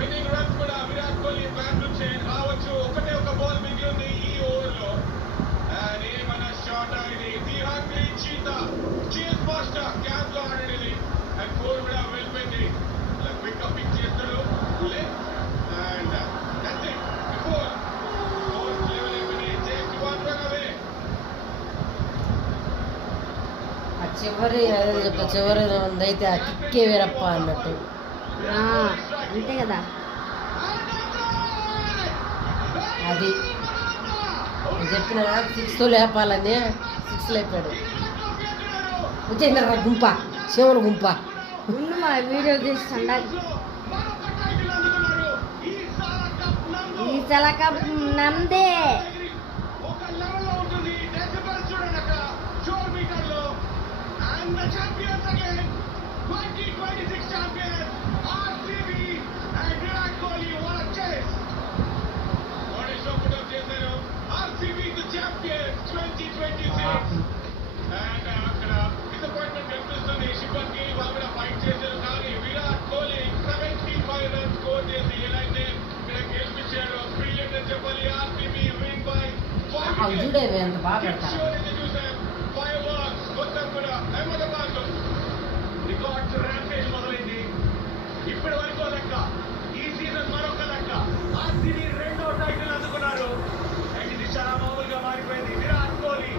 Winnowing run కూడా Virat Kohli bat నుంచి రావచ్చు. ఒకటే ఒక బాల్ మిగిలి ఉంది ఈ ఓవర్లో. అండ్ ఏమన్నా షాట్ ఇది ది హంగ్రీ చీతా చేస్ మాస్టర్ క్యాప్ లో ఆడేది. అండ్ కోల్ కూడా వెళ్ళిపోయింది. క్విక్ గా పిక్ చేస్తాడు left and that's it. Before fourth level అయిపోయింది. Just one run away. ఆ చివరి ఉందైతే ఆ కిక్కే వేరప్ప అన్నట్టు. అంతే కదా. అది చెప్పిన 6 లేపాలని 6 లేపాడు. వచ్చేసిందా గుంప శివుల గుంప. ముందు మా వీడియో తీసి ఈ చలక నందే. ఒక లెవెల్ లో ఉంటుంది. డెసిబెల్ చూడండి అక్కడ షోర్ మీటర్ లో. And the champions again 2026 champions RCB and Virat Kohli. What a చేస్. బాడీ షాట్ కూడా చేశారు. RCB the champions 2026. అండ్ అక్కడ డిసప్పాయింట్మెంట్ కనిపిస్తుంది శివన్కి. వాళ్ళు కూడా ఫైట్ చేశారు కానీ విరాట్ కోహ్లీ 75 రన్స్ స్కోర్ చేసి ఏదైతే ఇక్కడ గెలిపించాడు. బ్రిలియంట్ అని చెప్పాలి. ఆర్సీబీ విన్ బై 5 అవి చూడేవి ఎంత బాగా పెడతారు. చూసాం. 5 ఓవర్స్ మొత్తం కూడా అహ్మదాబాద్ లో రికార్డ్ ర్యాంపేజ్ మొదలైంది. ఇప్పటి వరకు లెక్క ఈ సీజన్ మరొక లెక్క. ఆర్సీబీ 2వ టైటిల్ అందుకున్నారు. అండ్ ఇది చాలా మామూలుగా మారిపోయింది. విరాట్ కోహ్లీ